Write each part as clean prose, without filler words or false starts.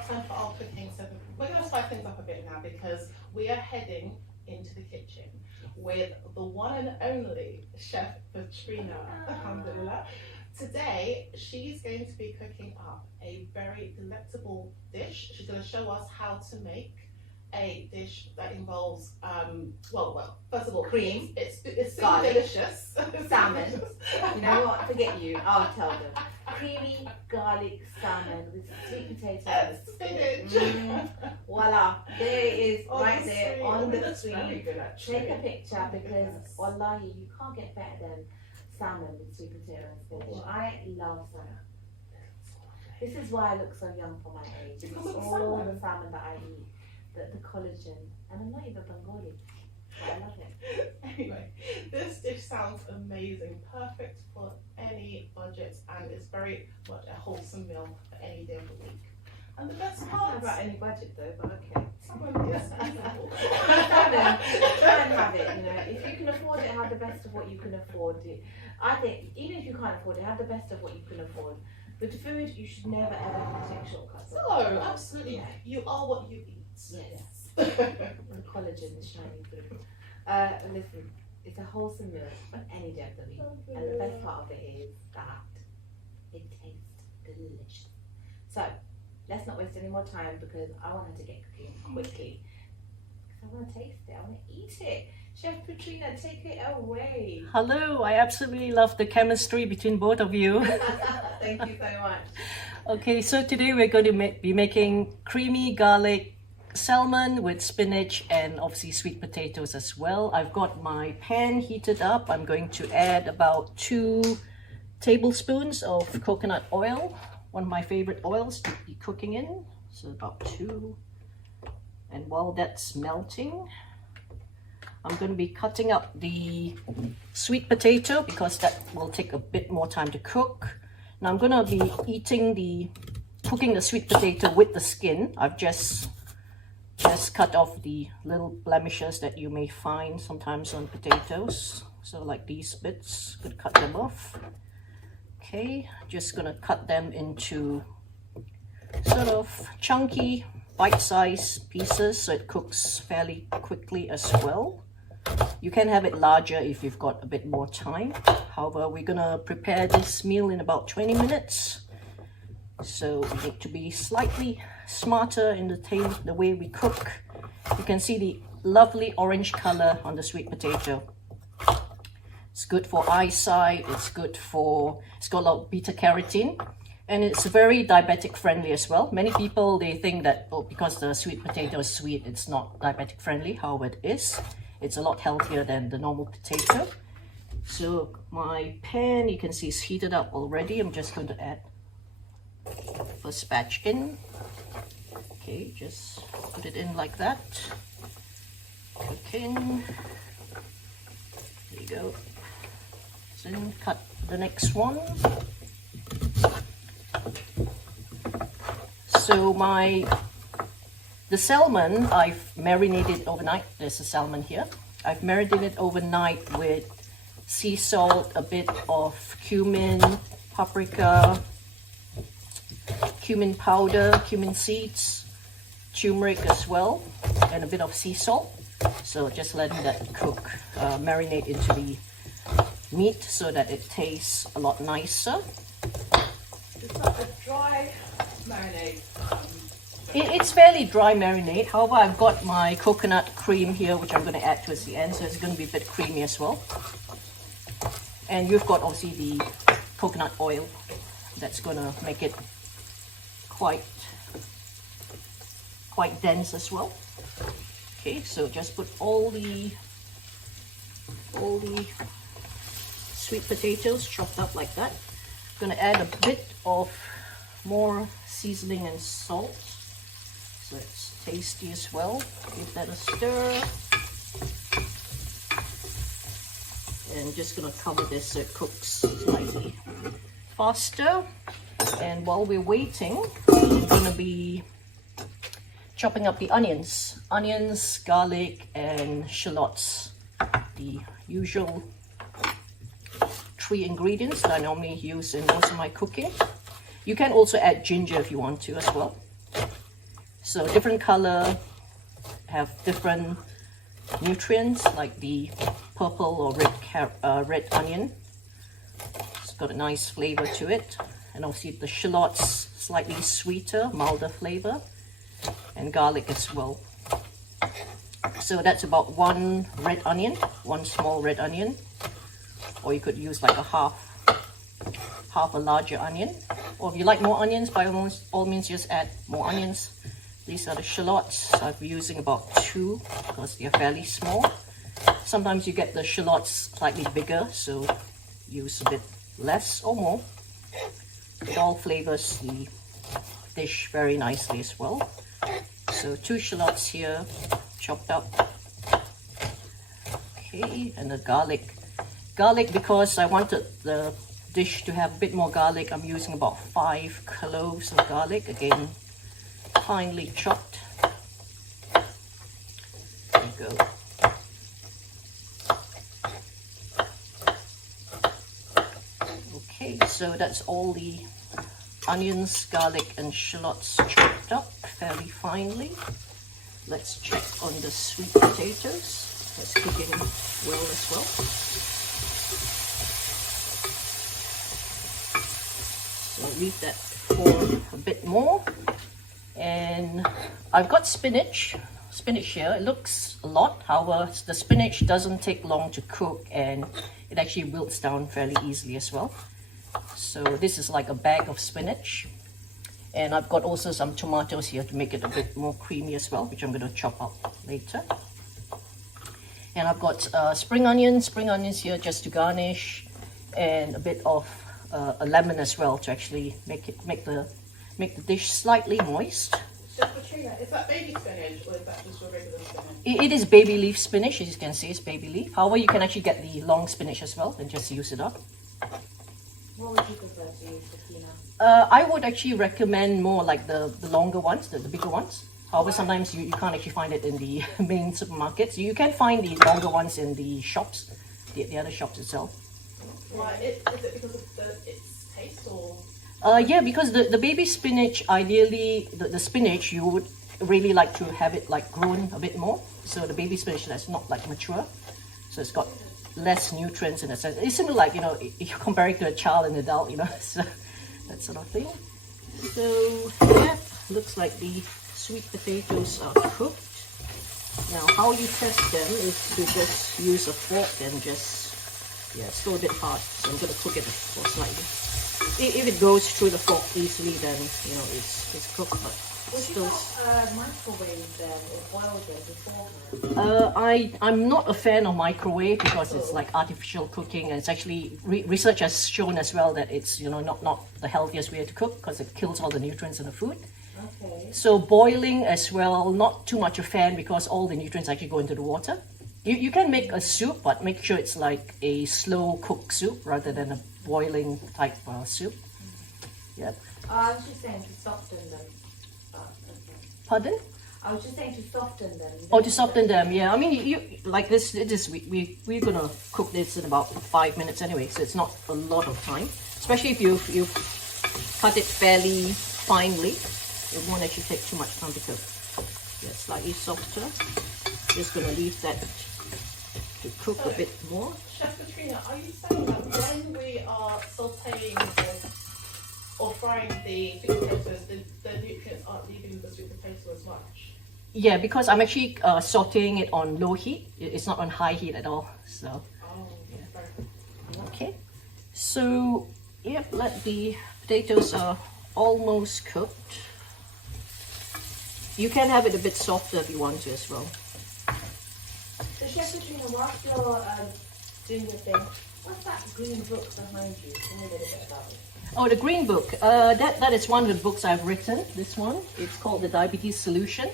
our time for our cooking. So we're going to spice things up a bit now because we are heading into the kitchen with the one and only Chef Petrina. Alhamdulillah. Today, she's going to be cooking up a very delectable dish. She's going to show us how to make a dish that involves, well, first of all, cream. It's super garlic, delicious. Salmon. You know what? Forget you. I'll tell them. Creamy garlic salmon with sweet potato and spinach. Voila! There it is, right there on the screen. Take a picture because wallahi, you can't get better than salmon with sweet potato and spinach. I love salmon. This is why I look so young for my age. Because all the salmon that I eat, the collagen, and I'm not even Bengali. I love it. Anyway, this dish sounds amazing, perfect for any budget, and it's very much a wholesome meal for any day of the week. And the best part about any budget though, but okay. Yes, Try and have it, you know. If you can afford it, have the best of what you can afford. I think even if you can't afford it, have the best of what you can afford. With food, you should never ever take shortcuts. No, absolutely. You are what you eat. Yes. And collagen is shining through. Listen, it's a wholesome meal on any day of the week. And the best part of it is that it tastes delicious. So, let's not waste any more time because I want her to get cooking quickly. Because I want to taste it, I want to eat it. Chef Petrina, take it away. Hello, I absolutely love the chemistry between both of you. Thank you so much. Okay, so today we're going to be making creamy garlic salmon with spinach and obviously sweet potatoes as well. I've got my pan heated up. I'm going to add about 2 tablespoons of coconut oil, one of my favorite oils to be cooking in. So about 2. And while that's melting, I'm going to be cutting up the sweet potato because that will take a bit more time to cook. Now I'm going to be cooking the sweet potato with the skin. I've just cut off the little blemishes that you may find sometimes on potatoes. So like these bits, could cut them off. Okay, just gonna cut them into sort of chunky, bite-sized pieces so it cooks fairly quickly as well. You can have it larger if you've got a bit more time. However, we're gonna prepare this meal in about 20 minutes. So we need to be slightly smarter in the way we cook. You can see the lovely orange color on the sweet potato. It's good for eyesight, it's got a lot of beta carotene, and it's very diabetic friendly as well. Many people, they think that because the sweet potato is sweet, it's not diabetic friendly. However, it is. It's a lot healthier than the normal potato. So my pan, you can see, is heated up already. I'm just going to add first batch in. Okay, just put it in like that. Cook in. There you go. Then cut the next one. So the salmon I've marinated overnight. There's a salmon here. I've marinated overnight with sea salt, a bit of cumin, paprika, cumin powder, cumin seeds, turmeric as well, and a bit of sea salt. So just letting that cook, marinate into the meat so that it tastes a lot nicer. It's like a dry marinade. It's fairly dry marinade. However, I've got my coconut cream here, which I'm going to add towards the end, so it's going to be a bit creamy as well. And you've got obviously the coconut oil that's going to make it quite dense as well. Okay, so just put all the sweet potatoes chopped up like that. I'm going to add a bit of more seasoning and salt so it's tasty as well. Give that a stir. And just going to cover this so it cooks slightly faster. And while we're waiting, I'm going to be chopping up the onions, garlic, and shallots. The usual 3 ingredients that I normally use in most of my cooking. You can also add ginger if you want to as well. So different color have different nutrients, like the purple or red onion. It's got a nice flavor to it. And obviously the shallots, slightly sweeter, milder flavor. And garlic as well. So that's about one red onion, one small red onion. Or you could use like a half a larger onion. Or if you like more onions, by all means just add more onions. These are the shallots. I'll be using about 2 because they are fairly small. Sometimes you get the shallots slightly bigger, so use a bit less or more. It all flavors the dish very nicely as well. So 2 shallots here, chopped up. Okay, and the garlic. Garlic, because I wanted the dish to have a bit more garlic, I'm using about 5 cloves of garlic. Again, finely chopped. There you go. Okay, so that's all the onions, garlic and shallots chopped up fairly finely. Let's check on the sweet potatoes. That's cooking well as well. So leave that for a bit more. And I've got spinach here. It looks a lot, however the spinach doesn't take long to cook and it actually wilts down fairly easily as well. So this is like a bag of spinach. And I've got also some tomatoes here to make it a bit more creamy as well, which I'm going to chop up later. And I've got spring onions here just to garnish, and a bit of a lemon as well to actually make the dish slightly moist. Chef Petrina, is that baby spinach or is that just your regular spinach? It is baby leaf spinach, as you can see, it's baby leaf. However, you can actually get the long spinach as well and just use it up. What would you prefer to use, Petrina? I would actually recommend more like the longer ones, the bigger ones. However, sometimes you can't actually find it in the main supermarkets. You can find the longer ones in the shops, the other shops itself. Why? Is it because of its taste or? Yeah, because the baby spinach, ideally, the spinach, you would really like to have it like grown a bit more. So the baby spinach that's not like mature. So it's got less nutrients in a sense. It's similar like, if you compare it to a child and adult, so that sort of thing. So yeah, looks like the sweet potatoes are cooked. Now how you test them is to just use a fork and just, it's still a bit hard, so I'm going to cook it for slightly. If it goes through the fork easily, then it's cooked, but still. Microwave them or boil them beforehand? I'm not a fan of microwave because it's like artificial cooking, and it's actually research has shown as well that it's not the healthiest way to cook because it kills all the nutrients in the food. Okay. So boiling as well, not too much a fan because all the nutrients actually go into the water. You can make a soup, but make sure it's like a slow cooked soup rather than a boiling type soup. Yep. I was just saying to soften them. Pardon? I was just saying to soften them. Oh, to soften them, yeah. I mean, you like this. We're gonna cook this in about 5 minutes anyway, so it's not a lot of time. Especially if you cut it fairly finely, it won't actually take too much time to cook. Yeah, slightly softer. Just gonna leave that to cook a bit more. Chef Petrina, are you saying that when we are sauteing or frying the sweet potatoes, the nutrients aren't leaving the sweet potato as much? Yeah, because I'm actually sauteing it on low heat. It's not on high heat at all. So. Oh, yeah. Okay. So yeah, let the potatoes are almost cooked. You can have it a bit softer if you want to as well. So Chef Petrina, whilst you're doing your thing, what's that green book behind you? Tell me a little bit about it. Oh, the green book. That is one of the books I've written. This one. It's called The Diabetes Solution,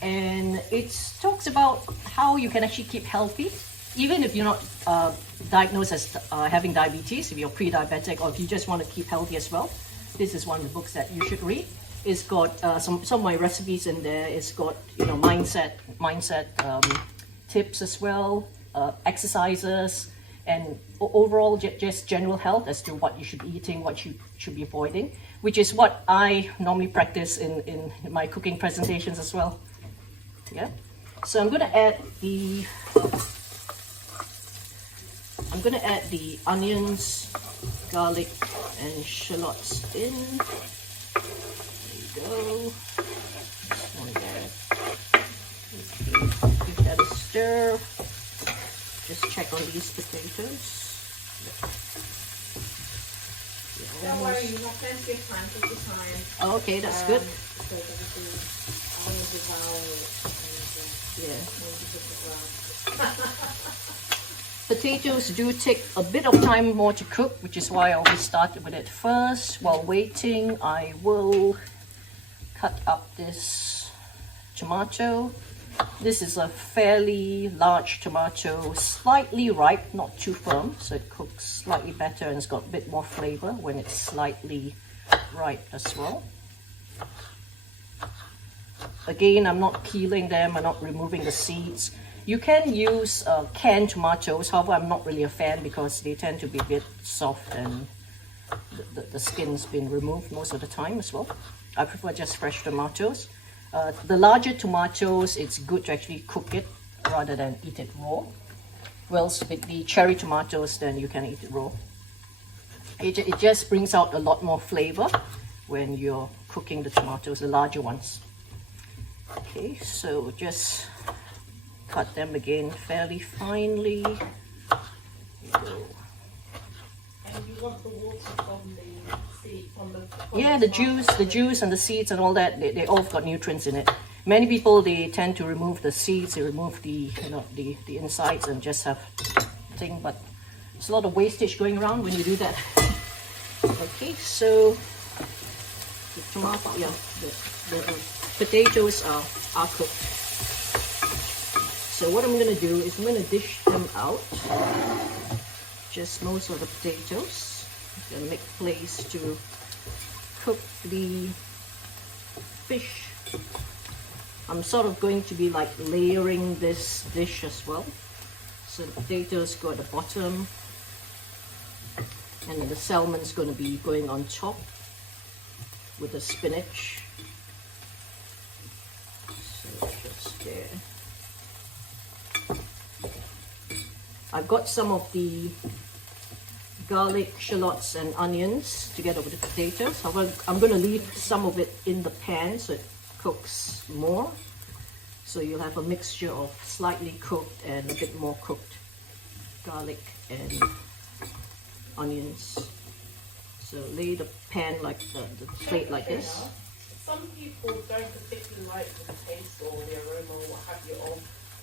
and it talks about how you can actually keep healthy, even if you're not diagnosed as having diabetes. If you're pre-diabetic, or if you just want to keep healthy as well, this is one of the books that you should read. It's got some of my recipes in there. It's got mindset tips as well, exercises, and overall just general health as to what you should be eating, what you should be avoiding, which is what I normally practice in my cooking presentations as well. Yeah. So I'm gonna add the onions, garlic, and shallots in. There you go. Just one there. Okay. Give that a stir. Just check on these potatoes. Don't worry, you have plenty of time. Take your time. Oh, okay, that's good. So obviously, I want to devour it. Yeah. And, Potatoes do take a bit of time more to cook, which is why I always start with it first. While waiting, I will cut up this tomato. This is a fairly large tomato, slightly ripe, not too firm, so it cooks slightly better and it's got a bit more flavor when it's slightly ripe as well. Again, I'm not peeling them, I'm not removing the seeds. You can use canned tomatoes, however I'm not really a fan because they tend to be a bit soft and the skin's been removed most of the time as well. I prefer just fresh tomatoes. The larger tomatoes, it's good to actually cook it rather than eat it raw. Whilst with the cherry tomatoes, then you can eat it raw. It just brings out a lot more flavor when you're cooking the tomatoes, the larger ones. Okay, so just cut them again fairly finely. There you go. And you want the water from the seed, from the... Yeah, the juice and the seeds and all that, they all got nutrients in it. Many people, they tend to remove the seeds, they remove the, the insides and just have thing, but there's a lot of wastage going around when you do that. Okay, so the tomato, yeah, the potatoes are cooked. So what I'm going to do is I'm going to dish them out, just most of the potatoes. I'm going to make place to cook the fish. I'm sort of going to be like layering this dish as well. So the potatoes go at the bottom, and then the salmon's going to be going on top with the spinach. So just there. I've got some of the garlic, shallots and onions together with the potatoes. However, I'm going to leave some of it in the pan so it cooks more. So you'll have a mixture of slightly cooked and a bit more cooked garlic and onions. So lay the pan like the plate like this. Some people don't particularly like the taste or the aroma or what have you of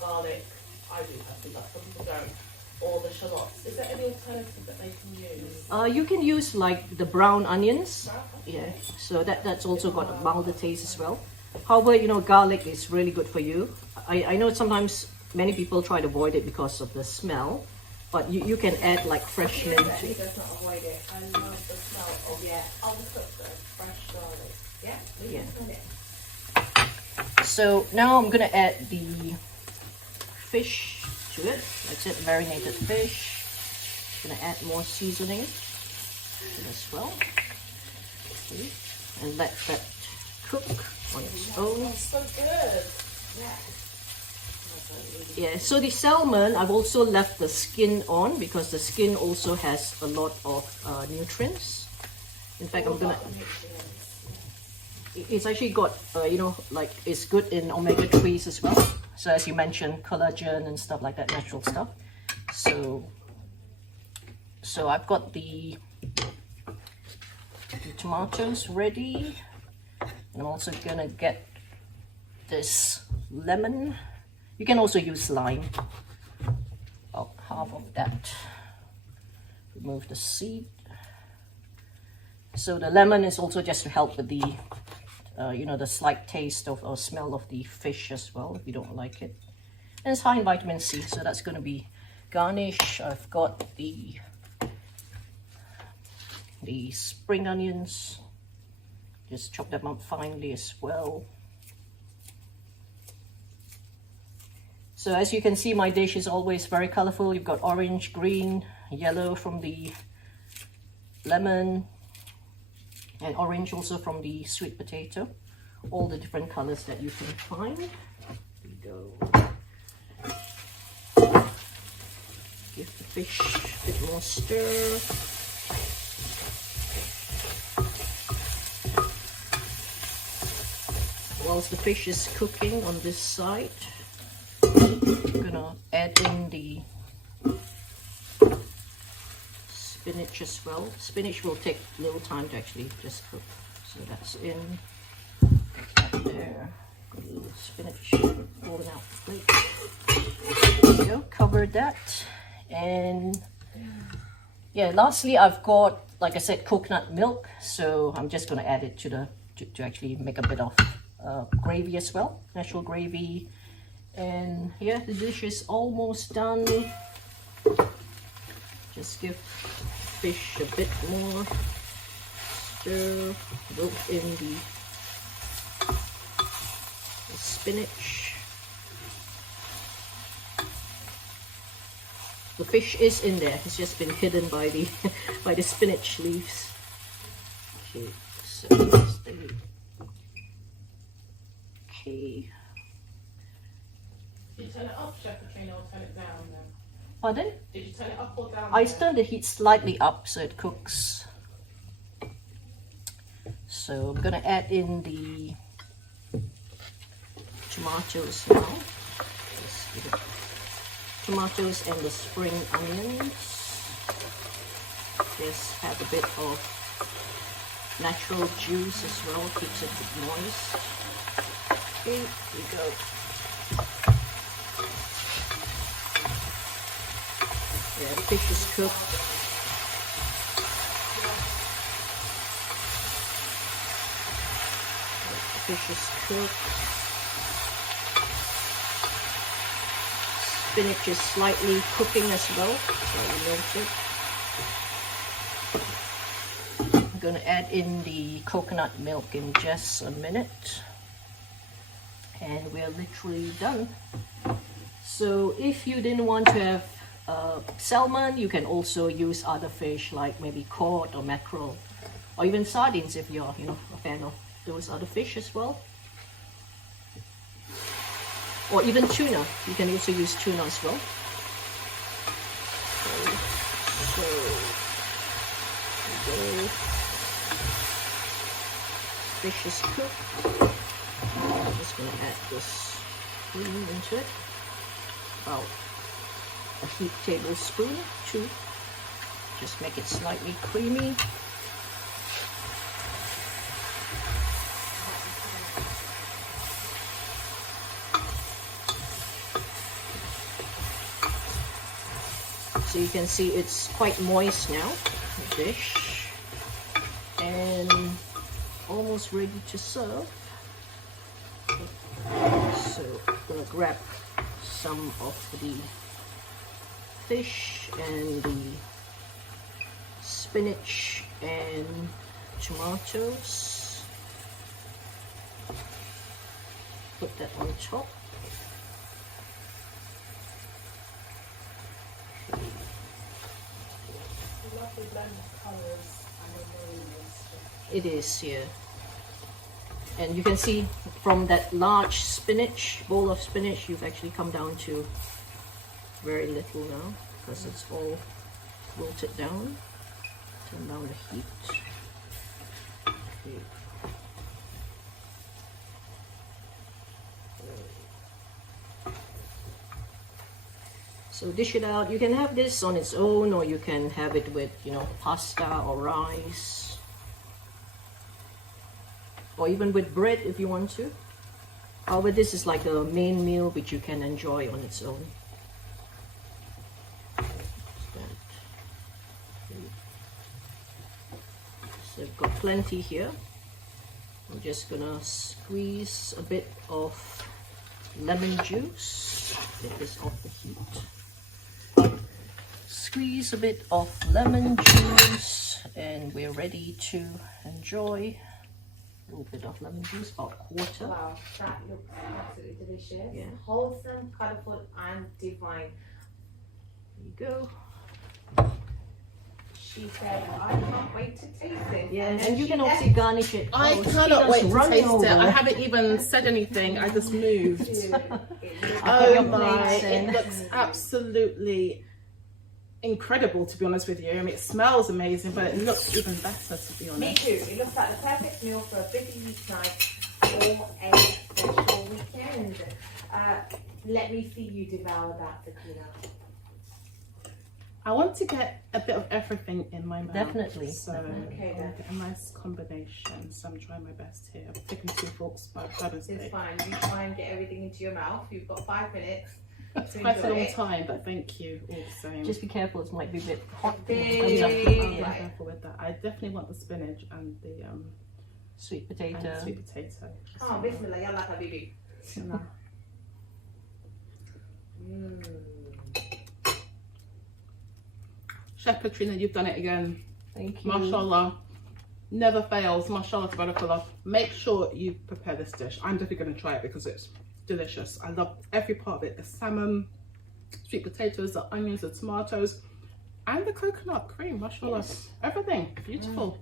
garlic. I do, I think that some people don't. Or the shallots. Is there any alternative that they can use? You can use like the brown onions. Yeah, so that's also got a milder taste as well. However, you know, garlic is really good for you. I know sometimes many people try to avoid it because of the smell, but you can add like fresh mint. he does not avoid it. I love the smell of uncooked fresh garlic. Yeah? Yeah. So now I'm gonna add the fish to it. That's it, marinated fish. Gonna add more seasoning as well. Okay. And let that cook on its own. It's so good. Yeah, so the salmon, I've also left the skin on because the skin also has a lot of nutrients. In fact, I'm gonna... It's actually got, you know, like it's good in omega-3s as well. So as you mentioned, collagen and stuff like that, natural stuff. So I've got the tomatoes ready. And I'm also gonna get this lemon. You can also use lime. About half of that. Remove the seed. So the lemon is also just to help with the you know, the slight taste of or smell of the fish as well, if you don't like it. And it's high in vitamin C, so that's going to be garnish. I've got the spring onions. Just chop them up finely as well. So as you can see, my dish is always very colorful. You've got orange, green, yellow from the lemon, and orange also from the sweet potato. All the different colors that you can find. Here we go. Give the fish a bit more stir. Whilst the fish is cooking on this side, I'm gonna add in the spinach as well. Spinach will take a little time to actually just cook. So that's in there. Got a little spinach falling out the plate. There we go, cover that. And yeah, lastly I've got, like I said, coconut milk. So I'm just gonna add it to the to actually make a bit of gravy as well, natural gravy. And yeah, the dish is almost done. Just give fish a bit more stir, wilt in the spinach. The fish is in there, it's just been hidden by the by the spinach leaves. Okay, so that's the okay. Did you turn it up, Chef Petrina, or turn it down then? Pardon? Did you turn it up or down? I stir the heat slightly up so it cooks. So I'm gonna add in the tomatoes now. Tomatoes and the spring onions. Just add a bit of natural juice as well, keeps it a bit moist. Okay, here we go. Yeah, the fish is cooked. The fish is cooked. Spinach is slightly cooking as well, so you note it. I'm going to add in the coconut milk in just a minute. And we're literally done. So if you didn't want to have salmon, you can also use other fish like maybe cod or mackerel, or even sardines if you're a fan of those other fish as well, or even tuna. You can also use tuna as well. So there we go. Fish is cooked. I'm just going to add this cream into it. About a heaped tablespoon, 2. Just make it slightly creamy. So you can see it's quite moist now, the dish, and almost ready to serve. So I'm gonna grab some of the fish and the spinach and tomatoes, put that on top. Lovely blend of colours and aromas. It is here. And you can see from that large bowl of spinach, you've actually come down to very little now because it's all wilted down. Turn down the heat. Okay. So dish it out. You can have this on its own, or you can have it with, pasta or rice, or even with bread if you want to. However, this is like a main meal which you can enjoy on its own. So I've got plenty here. I'm just gonna squeeze a bit of lemon juice. Get this off the heat. Squeeze a bit of lemon juice, and we're ready to enjoy. little bit of lemon juice, about a quarter. Wow, that looks absolutely delicious. Yeah. Wholesome, colourful, and divine. There you go. She said, I can't wait to taste it. Yeah, and you can obviously garnish it. I Oh, cannot wait to running taste over. it. I haven't even said anything. I just moved. Oh Oh my! plates in. It looks absolutely incredible, to be honest with you. I mean, it smells amazing, but it looks even better, to be Me honest. too. It looks like the perfect meal for a busy weeknight or a special weekend. Let me see you devour that, Petrina. I want to get a bit of everything in my mouth. Definitely. So Okay, I want to get a nice combination. So I'm trying my best here. I've taken 2 forks, but I It's fine. You try and get everything into your mouth. You've got 5 minutes. It's to quite a enjoy long it. time, but thank you all the same. Just be careful, it might be a bit hot. Big. Comes up. I'll be Right. careful with that. I definitely want the spinach and the Sweet and potato. the sweet potato. Oh, bismillah, yalla habibi. So, Chef Petrina, you've done it again. Thank you. Mashallah. Never fails. Mashallah, tabarakallah. Make sure you prepare this dish. I'm definitely going to try it because it's delicious. I love every part of it. The salmon, sweet potatoes, the onions, the tomatoes, and the coconut cream. Mashallah. Yes. Everything. Beautiful.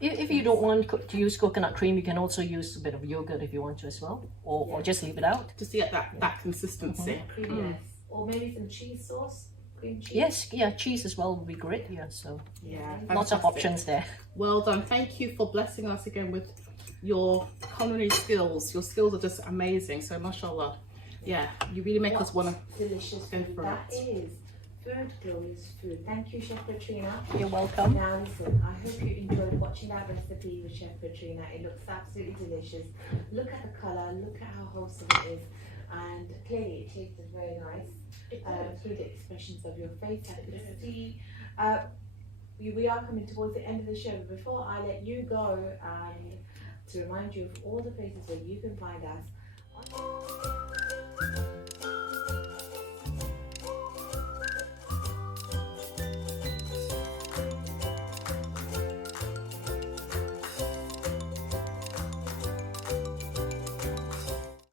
If you don't want to use coconut cream, you can also use a bit of yogurt if you want to as well, or just leave it out. Just to get that consistency. Yes. Or maybe some cheese sauce, cream cheese. Yes, yeah, cheese as well would be great. Yeah, so Yeah. lots of fantastic. options there. Well done. Thank you for blessing us again with your culinary skills. Your skills are just amazing. So, mashallah. Yeah, you really make us want to. Delicious go food for that it. is. Food, glorious food. Thank you, Chef Petrina. You're welcome. Now listen, I hope you enjoyed watching that recipe with Chef Petrina. It looks absolutely delicious. Look at the colour, look at how wholesome it is, and clearly it tasted very nice through the expressions of your face. I can see. We are coming towards the end of the show. Before I let you go, to remind you of all the places where you can find us,